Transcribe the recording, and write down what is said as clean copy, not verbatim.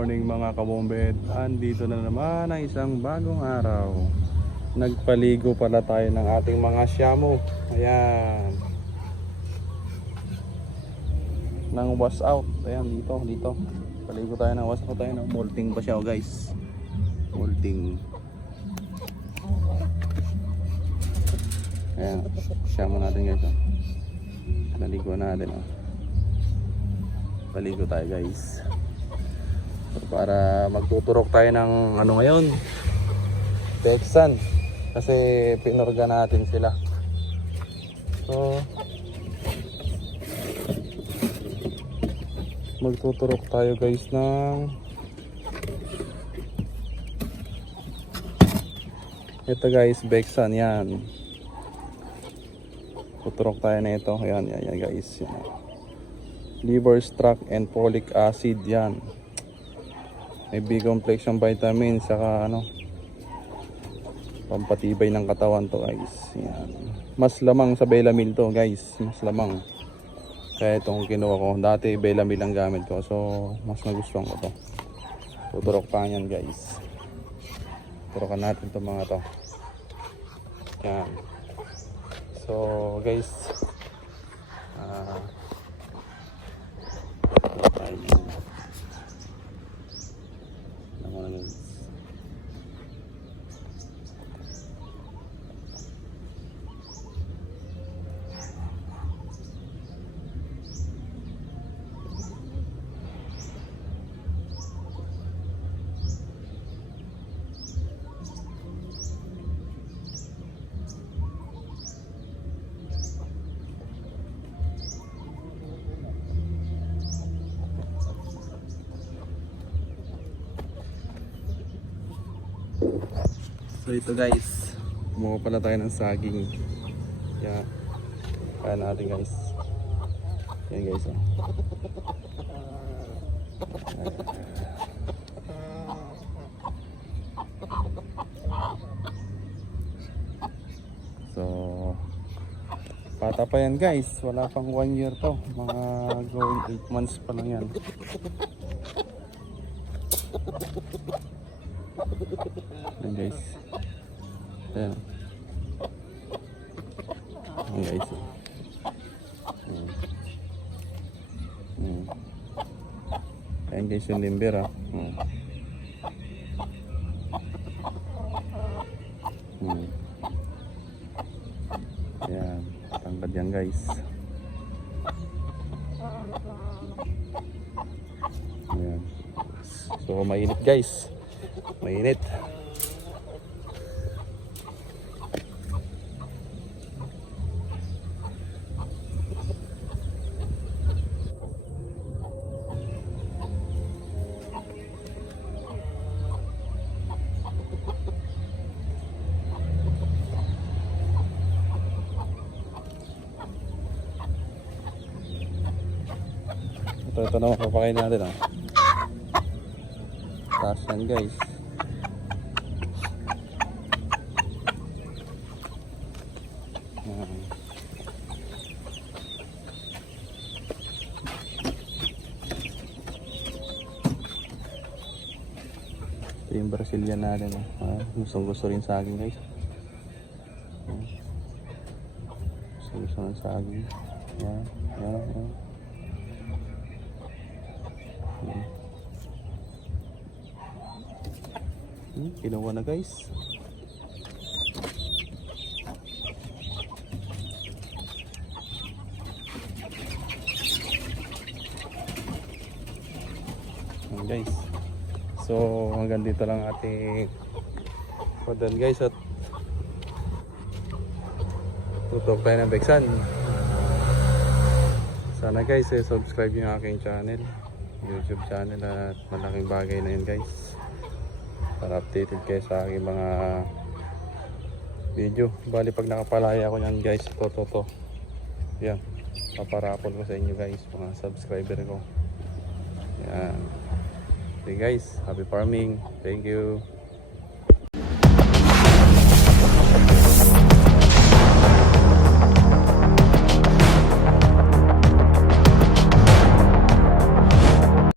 morning mga kabombet. Andito na naman ang isang bagong araw. Nagpaligo pala tayo ng ating mga shamu. Ayan. Nang wash out. Ayan dito. Paligo tayo ng wash out tayo. Molting pa siya guys. Molting. Ayan. Shamu natin guys. Naligo natin. Paligo tayo guys. Para magtuturok tayo ng ano ngayon, Texan, kasi pinorga natin sila. So magtuturok tayo guys ng ito guys, Bexan yan. Tuturok tayo na ito. Yan guys, yan. Liver struck and folic acid yan. May B-complex yung vitamin saka pampatibay ng katawan to guys. Yan. Mas lamang sa Belamil to guys, mas lamang. Kaya itong kinuha ko, dati Belamil ang gamit ko, so mas nagustuhan ko to. Tuturok pa yan guys. Tuturokan natin itong mga to. Yan. So guys, so ito guys, kumuha pala tayo ng saging. Yan. Kaya natin guys. Yan guys. So bata pa yan guys. Wala pang 1 year to. Mga going 8 months pa lang yan. Yan guys. Ayan. Ayan guys. Ayan guys yung limber ha. Ayan. Tangkad yan guys. Ayan. So mainit guys. Mainit. Ito na mapapakain natin taas yan guys. Ito yung Brazilian natin gusto rin sa akin guys. Gusto rin sa akin. Yan. Kinuha na guys. Guys, so hanggang dito lang ating padan guys, at tutok tayo ng Bexan. Sana guys subscribe yung aking channel, YouTube channel, at malaking bagay na yun guys, para updated kayo sa aking mga video. Bali pag nakapalaya ko yan guys, to yan, paparapol ko sa inyo guys, mga subscriber ko. Yan. Okay guys, happy farming. Thank you.